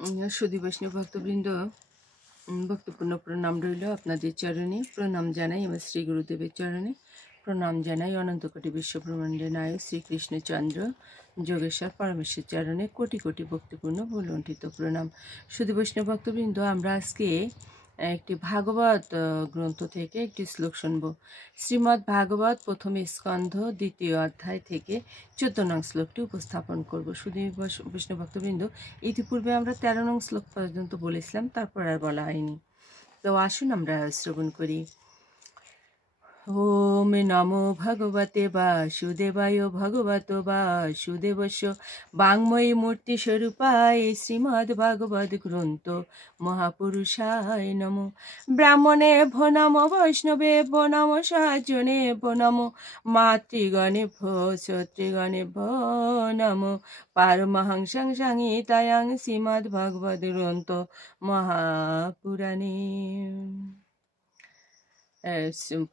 সুধী বৈষ্ণব ভক্তবৃন্দ, ভক্তপূর্ণ প্রণাম রইল আপনাদের চরণে। প্রণাম জানাই আমার শ্রী গুরুদেবের চরণে। প্রণাম জানাই অনন্তকোটি বিশ্বব্রহ্মাণ্ডের নায়ক শ্রীকৃষ্ণচন্দ্র যোগেশ্বর পরমেশ্বর চরণে কোটি কোটি ভক্তিপূর্ণ ভুলণ্ঠিত প্রণাম। সুধী বৈষ্ণব ভক্তবৃন্দ, আমরা আজকে একটি ভাগবত গ্রন্থ থেকে একটি শ্লোক শুনব। শ্রীমদ্ ভাগবত প্রথম স্কন্ধ দ্বিতীয় অধ্যায় থেকে 14 নং শ্লোকটি উপস্থাপন করব। সুধী বৈষ্ণব ভক্তবৃন্দ, ইতিপূর্বে আমরা 13 নং শ্লোক পর্যন্ত বলেছিলাম, তারপর আর বলা হয়নি। তো আসুন আমরা শ্রবণ করি। ওম নমো ভগবতে বাসুদেবায় ভগবত বাসুদেবস্য বাংময়ী মূর্তি স্বরূপায় শ্রীমদ্ ভাগবত গ্রন্থ মহাপুরুষায় নমো। ব্রাহ্মণে ভো নমো, বৈষ্ণবে ভো নমো, সজ্জনে ভো নমো, মাতৃগণে ভো, ক্ষত্রিগণে ভো নমো, পারমহংসং সংহিতায়াং শ্রীমদ্ ভাগবত গ্রন্থ মহাপুরাণে।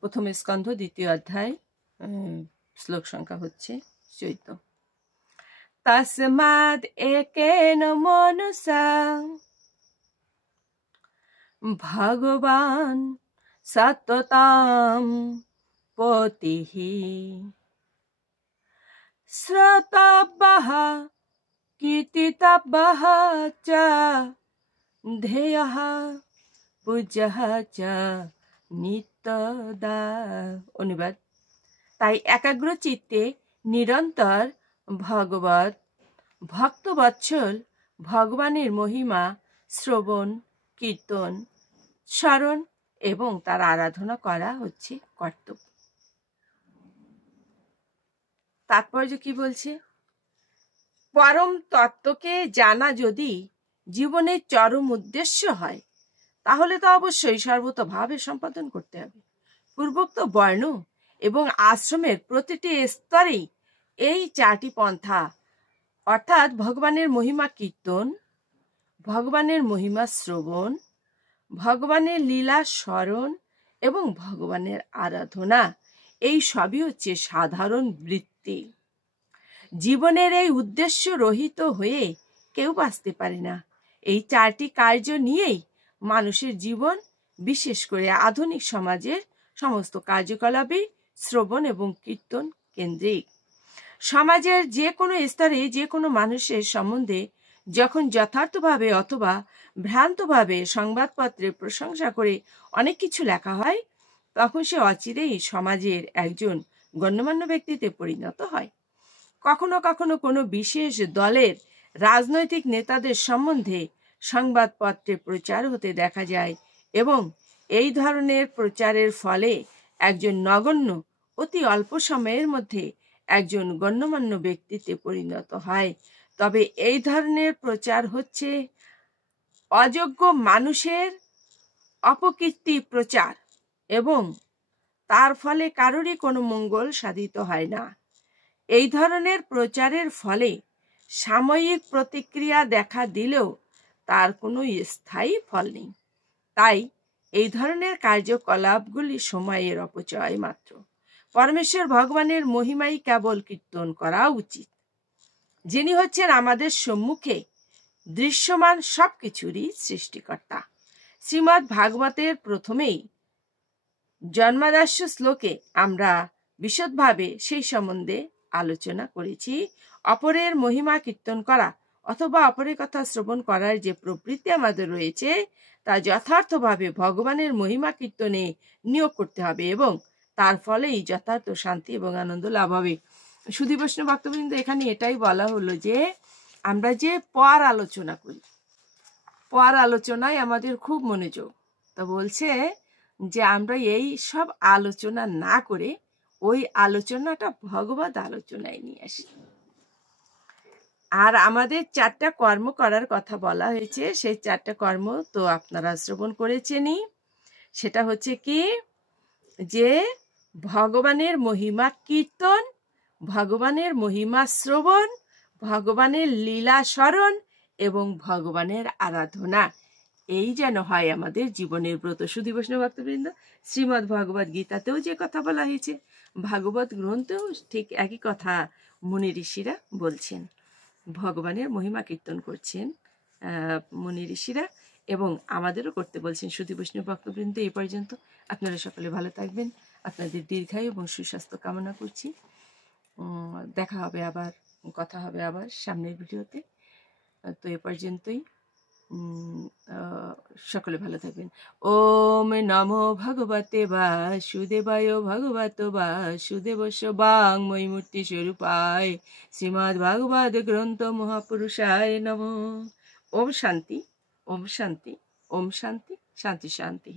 প্রথম স্কন্ধ দ্বিতীয় অধ্যায়, শ্লোক সংখ্যা হচ্ছে 14। তস্মাদ একেন মনসা ভগবান সততাম পতিঃ শ্রোতব্যঃ কীর্তিতব্যঃ চ ধ্যেয়ঃ পূজ্যঃ চ নিত্যদা। অনুবাদ: তাই একাগ্র চিত্তে নিরন্তর ভক্তবৎসল ভগবানের মহিমা শ্রবণ, কীর্তন, স্মরণ এবং তার আরাধনা করা হচ্ছে কর্তব্য। তাৎপর্য কি বলছে? পরম তত্ত্বকে জানা যদি জীবনের চরম উদ্দেশ্য হয়, তাহলে তো অবশ্যই সর্বতোভাবে সম্পাদন করতে হবে। পূর্বোক্ত বর্ণ এবং আশ্রমের প্রতিটি স্তরেই এই 4টি পন্থা, অর্থাৎ ভগবানের মহিমা কীর্তন, ভগবানের মহিমা শ্রবণ, ভগবানের লীলা স্মরণ এবং ভগবানের আরাধনা, এই সবই হচ্ছে সাধারণ বৃত্তি। জীবনের এই উদ্দেশ্য রহিত হয়ে কেউ বাঁচতে পারে না। এই 4টি কার্য নিয়েই মানুষের জীবন, বিশেষ করে আধুনিক সমাজের সমস্ত কার্যকলাপই শ্রবণ এবং কীর্তন কেন্দ্রিক। সমাজের যে কোনো স্তরে যে কোনো মানুষের সম্বন্ধে যখন যথার্থভাবে অথবা ভ্রান্তভাবে সংবাদপত্রে প্রশংসা করে অনেক কিছু লেখা হয়, তখন সে অচিরেই সমাজের একজন গণ্যমান্য ব্যক্তিতে পরিণত হয়। কখনো কখনো কোনো বিশেষ দলের রাজনৈতিক নেতাদের সম্বন্ধে সংবাদপত্রে প্রচার হতে দেখা যায় এবং এই ধরনের প্রচারের ফলে একজন নগণ্য অতি অল্প সময়ের মধ্যে একজন গণ্যমান্য ব্যক্তিতে পরিণত হয়। তবে এই ধরনের প্রচার হচ্ছে অযোগ্য মানুষের অপকীর্তি প্রচার এবং তার ফলে কারোরই কোনো মঙ্গল সাধিত হয় না। এই ধরনের প্রচারের ফলে সাময়িক প্রতিক্রিয়া দেখা দিলেও তার কোনো স্থায়ী ফল নেই। তাই এই ধরনের কার্যকলাপগুলি সময়ের অপচয় মাত্র। পরমেশ্বর ভগবানের মহিমাই কেবল কীর্তন করা উচিত, যিনি হচ্ছেন আমাদের সম্মুখে দৃশ্যমান সবকিছুরই সৃষ্টিকর্তা। শ্রীমদ্ ভাগবতের প্রথমেই জন্মাদাস্য শ্লোকে আমরা বিশদভাবে সেই সম্বন্ধে আলোচনা করেছি। অপরের মহিমা কীর্তন করা অথবা অপরের কথা শ্রবণ করার যে প্রবৃত্তি আমাদের রয়েছে, তা যথার্থভাবে ভগবানের মহিমা কীর্তনে নিয়োগ করতে হবে এবং তার ফলেই যথার্থ শান্তি এবং আনন্দ লাভ হবে। সুধী বৈষ্ণব ভক্তবৃন্দ, এখানে এটাই বলা হলো যে আমরা যে পর আলোচনা করি, পর আলোচনায় আমাদের খুব মনোযোগ। তো বলছে যে আমরা এই সব আলোচনা না করে ওই আলোচনাটা ভগবত আলোচনায় নিয়ে আসি। আর আমাদের 4টা কর্ম করার কথা বলা হয়েছে, সেই 4টা কর্ম তো আপনারা শ্রবণ করেছেনই। সেটা হচ্ছে কি, যে ভগবানের মহিমা কীর্তন, ভগবানের মহিমা শ্রবণ, ভগবানের লীলা স্মরণ এবং ভগবানের আরাধনা, এই যেন হয় আমাদের জীবনের ব্রত। সুধী বৈষ্ণব ভক্তবৃন্দ, শ্রীমদ্ ভগবত গীতাতেও যে কথা বলা হয়েছে, ভাগবত গ্রন্থেও ঠিক একই কথা মুনি ঋষিরা বলছেন। ভগবানের মহিমা কীর্তন করছেন, মুনি ঋষিরা, এবং আমাদেরও করতে বলছেন সুধী বৈষ্ণব ভক্তবৃন্দ। এই পর্যন্ত আপনারা সকলে ভালো থাকবেন, আপনাদের দীর্ঘায়ু এবং সুস্বাস্থ্য কামনা করছি। দেখা হবে আবার, কথা হবে আবার সামনের ভিডিওতে। তো এ পর্যন্তই, সকলে ভালো থাকবেন। ওম নমো ভগবতে বাসুদেবায় ভগবত বাসুদেবস্য বাংময়ী মূর্তি স্বরূপায় শ্রীমদ্ ভাগবত গ্রন্থ মহাপুরুষায় নমঃ। ওম শান্তি, ওম শান্তি, ওম শান্তি, শান্তি শান্তি।